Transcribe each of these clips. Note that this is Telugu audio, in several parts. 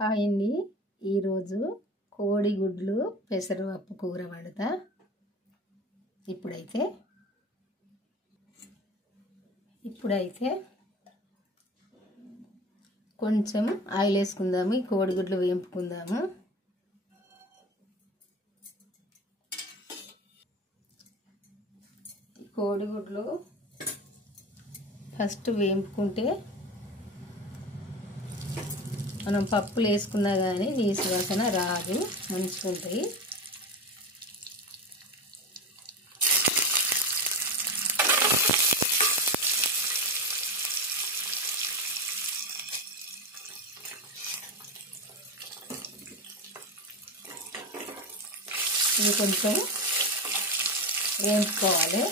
హాయ్ అండి. ఈరోజు కోడిగుడ్లు పెసరపప్పు కూర వండుతా. ఇప్పుడైతే కొంచెం ఆయిల్ వేసుకుందాము. ఈ కోడిగుడ్లు వేపుకుందాము. ఈ కోడిగుడ్లు ఫస్ట్ వేపుకుంటే మనం పప్పులు వేసుకున్నా కానీ నీసు వాసన రాదు, మంచిగా ఉంటాయి. ఇవి కొంచెం వేపుకోవాలి.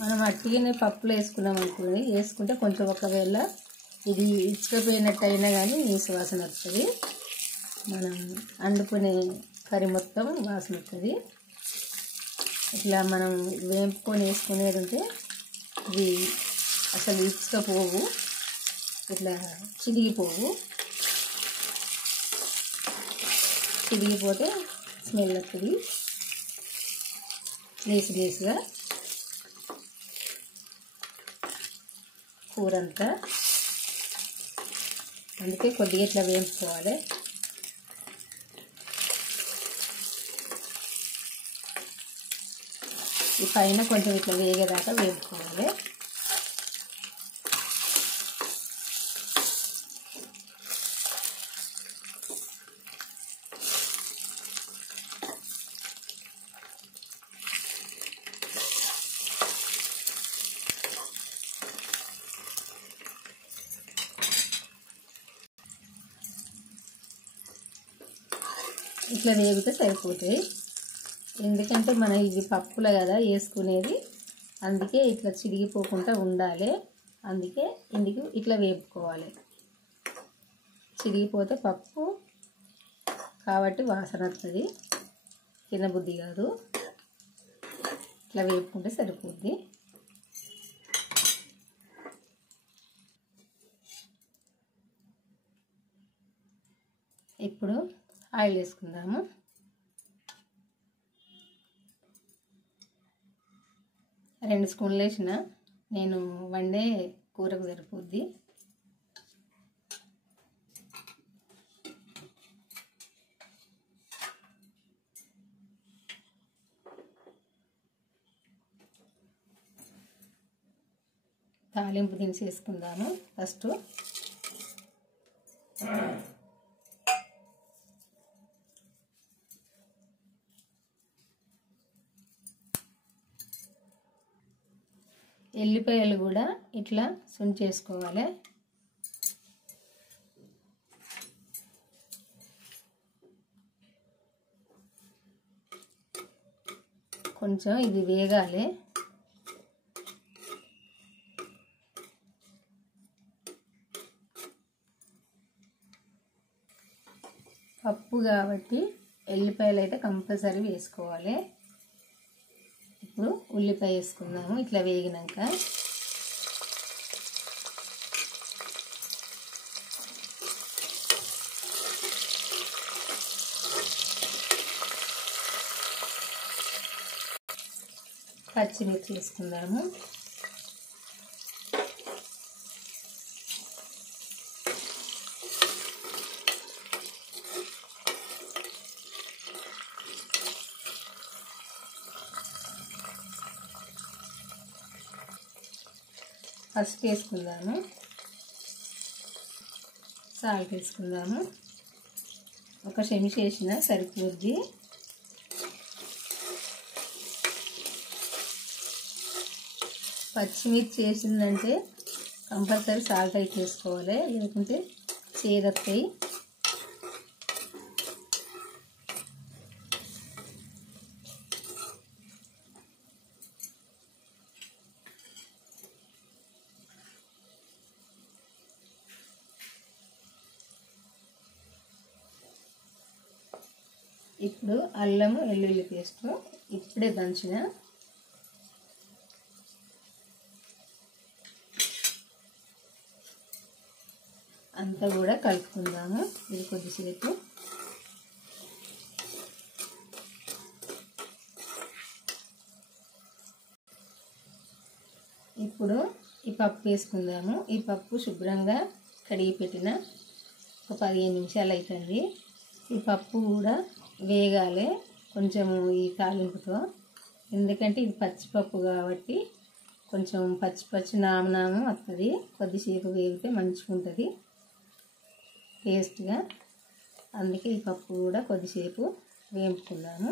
మనం అట్టిగానే పప్పులు వేసుకున్నాం అనుకోండి, వేసుకుంటే కొంచెం ఒకవేళ ఇది ఇచ్చుకపోయినట్టు అయినా కానీ నీసు వాసన వస్తుంది. మనం వండుకునే కర్రీ మొత్తం వాసన వస్తుంది. ఇట్లా మనం వేపుకొని వేసుకునేది ఉంటే ఇవి అసలు ఇచ్చుకపోవు, ఇట్లా చిరిగిపోవు. చిరిగిపోతే స్మెల్ వస్తుంది, నీసుగా కూర అంతా. అందుకే కొద్దిగా ఇట్లా వేపుకోవాలి. ఈ పైన కొంచెం ఇట్లా వేగేదాకా వేపుకోవాలి. ఇట్లా వేగితే సరిపోతాయి. ఎందుకంటే మనం ఇది పప్పులే కదా వేసుకునేది, అందుకే ఇట్లా చిరిగిపోకుండా ఉండాలి. అందుకే ఇందుకు ఇట్లా వేపుకోవాలి. చిరిగిపోతే పప్పు కాబట్టి వాసన వస్తుంది, తినబుద్ధి కాదు. ఇట్లా వేపుకుంటే సరిపోద్ది. ఇప్పుడు ఆయిల్ వేసుకుందాము. రెండు స్పూన్లు వేసిన, నేను వండే కూరకు సరిపోద్ది. తాలింపు దినుసు వేసుకుందాము. ఫస్ట్ ఎల్లిపాయలు కూడా ఇట్లా సుంచేసుకోవాలి. కొంచెం ఇది వేగాలి. పప్పు కాబట్టి ఎల్లిపాయలు అయితే కంపల్సరీ వేసుకోవాలి. ఇప్పుడు ఉల్లిపాయ వేసుకుందాము. ఇట్లా వేగినాక పచ్చిమిర్చి వేసుకుందాము. పసుపు వేసుకుందాము. సాల్ట్ వేసుకుందాము. ఒక చెంచా వేసిన సరిపోద్ది. పచ్చిమిర్చి వేసిందంటే కంపల్సరీ సాల్ట్ అయితే వేసుకోవాలి, లేకుంటే చేదొస్తాయి. ఇప్పుడు అల్లము వెల్లుల్లి పేస్ట్ ఇప్పుడే దంచిన అంతా కూడా కలుపుకుందాము. ఇది కొద్దిసేపు ఇప్పుడు ఈ పప్పు వేసుకుందాము. ఈ పప్పు శుభ్రంగా కడిగి పెట్టిన ఒక 15 నిమిషాలు అవుతుంది. ఈ పప్పు కూడా వేగాలి కొంచెము ఈ తాలింపుతో, ఎందుకంటే ఇది పచ్చిపప్పు కాబట్టి కొంచెం పచ్చి పచ్చి నామనామం వస్తుంది. కొద్దిసేపు వేగితే మంచిగా ఉంటుంది టేస్ట్గా. అందుకే ఈ పప్పు కూడా కొద్దిసేపు వేపుకుందాము.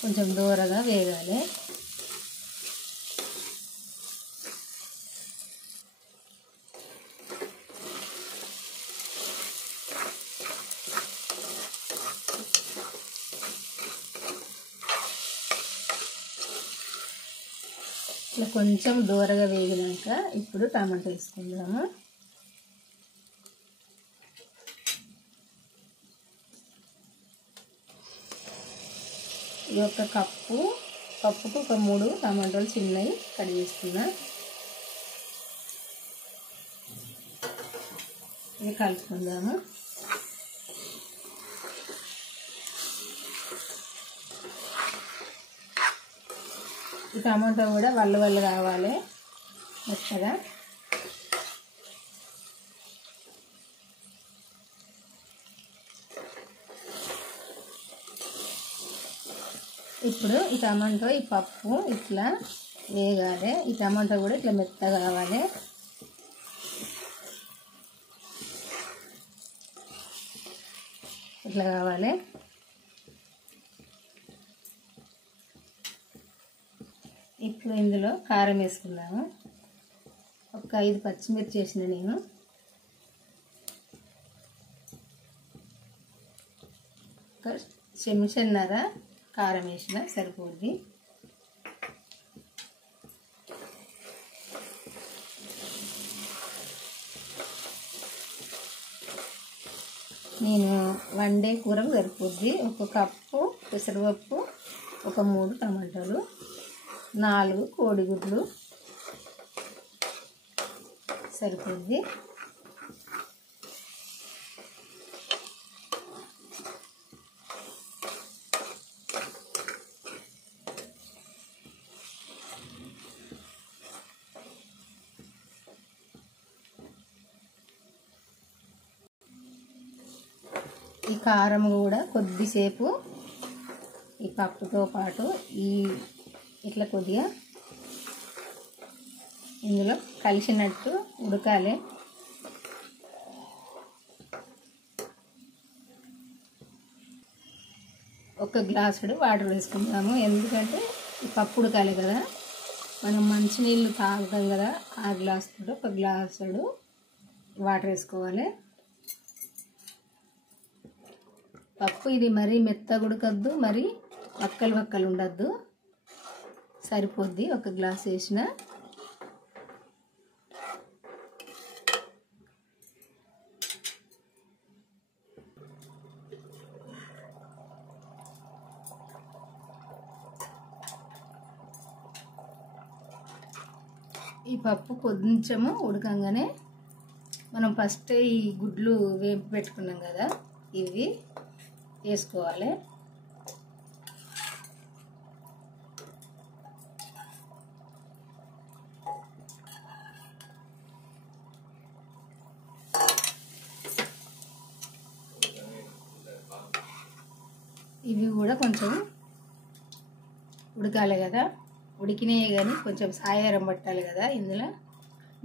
కొంచెం దూరగా వేగాలి. ఇట్లా కొంచెం దూరగా వేగినాక ఇప్పుడు టమాటా వేసుకుందాము. ఈ యొక్క పప్పుకు ఒక 3 టమాటాలు చిన్నవి కడిగి వేసుకున్నా. ఇది కలుపుకుందాము. ఈ టమాటా కూడా వల్ల కావాలి మెత్తగా. ఇప్పుడు ఈ టమాటో ఈ పప్పు ఇట్లా వేగాలి. ఈ టమాటా కూడా ఇట్లా మెత్తగా కావాలి. ఇట్లా కావాలి. ఇప్పుడు ఇందులో కారం వేసుకుందాము. ఒక 5 పచ్చిమిర్చి వేసిన నేను. ఒక చెంచాన్నర కారం వేసిన సరిపోద్ది. నేను వండే కూరకు సరిపోద్ది. ఒక కప్పు పెసరపప్పు, ఒక 3 టమాటాలు, 4 కోడిగుడ్లు సరిపోద్ది. ఈ కారం కూడా కొద్దిసేపు ఈ పప్పుతో పాటు ఇట్లా కొద్దిగా ఇందులో కలిసినట్టు ఉడకాలి. ఒక గ్లాసుడు వాటర్ వేసుకుందాము. ఎందుకంటే ఈ పప్పు ఉడకాలి కదా, మనం మంచినీళ్ళు తాగుతాం కదా, ఆ గ్లాసుతో ఒక గ్లాసుడు వాటర్ వేసుకోవాలి. పప్పు ఇది మరీ మెత్తగా ఉడకద్దు, మరి వక్కలు ఉండద్దు. సరిపోద్ది ఒక గ్లాస్ వేసిన. ఈ పప్పు కొంచెము ఉడకంగానే మనం ఫస్ట్ ఈ గుడ్లు వేపి పెట్టుకున్నాం కదా, ఇవి వేసుకోవాలి. ఇవి కూడా కొంచెం ఉడకాలి కదా, ఉడికినాయి కానీ కొంచెం సాయారం పట్టాలి కదా. ఇందులో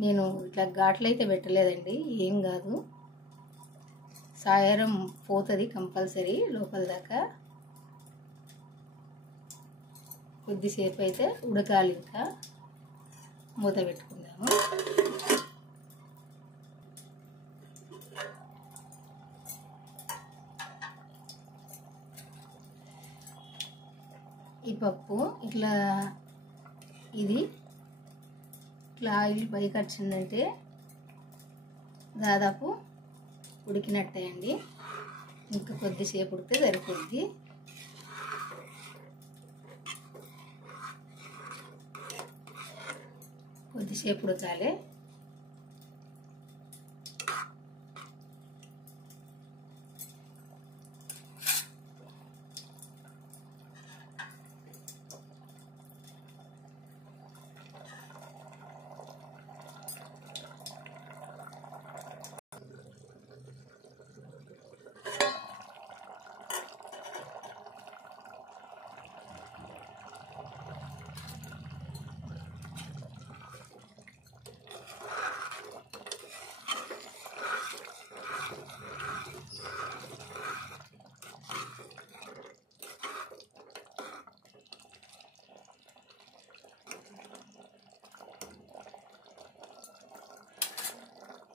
నేను ఇట్లా ఘాట్లు అయితే పెట్టలేదండి, ఏం కాదు, సాయారం పోతుంది కంపల్సరీ లోపల దాకా. కొద్దిసేపు అయితే ఉడకాలి. ఇంకా మూత పెట్టుకుందాము. పప్పు ఇట్లా ఇది ఇట్లా ఆయిల్ పైకి వచ్చిందంటే దాదాపు ఉడికినట్టే అండి. ఇంకా కొద్దిసేపు ఉడికితే సరిపోద్ది. కొద్దిసేపు ఉడకాలి.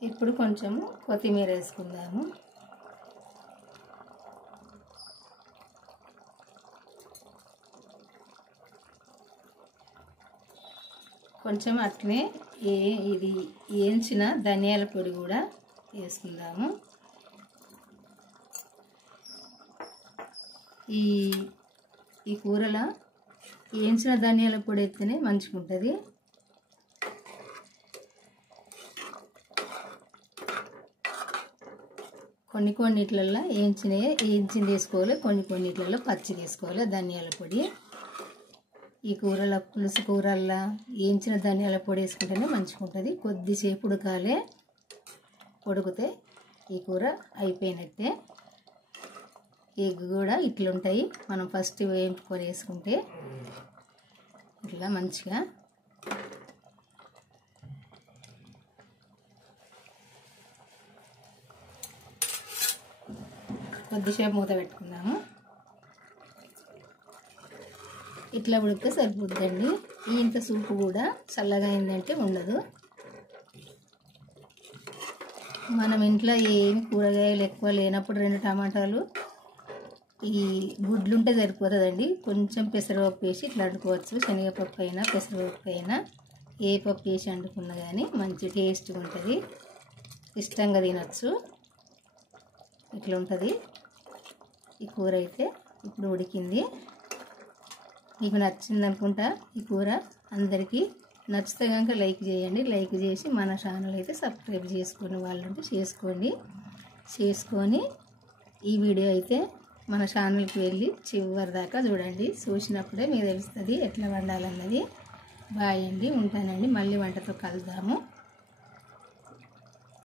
ఇప్పుడు కొంచెము కొత్తిమీర వేసుకుందాము. కొంచెం అట్లనే ఇది వేయించిన ధనియాల పొడి కూడా వేసుకుందాము. ఈ కూరలో వేయించిన ధనియాల పొడి అయితేనే మంచిగా ఉంటుంది. కొన్నిట్లలో వేయించింది వేసుకోవాలి, కొన్నిట్లలో పచ్చి వేసుకోవాలి ధనియాల పొడి. ఈ కూరల పులుసు కూరల్లో వేయించిన ధనియాల పొడి వేసుకుంటేనే మంచిగా ఉంటుంది. కొద్దిసేపు ఉడకాలి. ఉడికితే ఈ కూర అయిపోయినట్టే. ఎగ్ కూడా ఇట్లుంటాయి. మనం ఫస్ట్ వేయించుకొని వేసుకుంటే ఇట్లా మంచిగా కొద్దిసేపు మూత పెట్టుకుందాము. ఇట్లా ఉడికితే సరిపోద్దండి. ఇంత సూపు కూడా చల్లగా అయిందంటే ఉండదు. మనం ఇంట్లో ఏమి కూరగాయలు ఎక్కువ లేనప్పుడు 2 టమాటాలు ఈ గుడ్లు ఉంటే సరిపోతుందండి. కొంచెం పెసరపప్పు వేసి ఇట్లా వండుకోవచ్చు. శనగపప్పు అయినా పెసరపప్పు అయినా ఏ పప్పు వేసి వండుకున్నా కానీ మంచి టేస్ట్గా ఉంటుంది. ఇష్టంగా తినచ్చు. ఇట్లా ఉంటుంది ఈ కూర. అయితే ఇప్పుడు ఉడికింది. మీకు నచ్చింది అనుకుంటా ఈ కూర. అందరికీ నచ్చితే కనుక లైక్ చేయండి. లైక్ చేసి మన ఛానల్ అయితే సబ్స్క్రైబ్ చేసుకునే వాళ్ళు ఉంటే చేసుకొని ఈ వీడియో అయితే మన ఛానల్కి వెళ్ళి చివరి దాకా చూడండి. చూసినప్పుడే మీకు తెలుస్తుంది ఎట్లా వండాలన్నది. బాయ్ అండి, ఉంటానండి. మళ్ళీ వంటతో కలుద్దాము.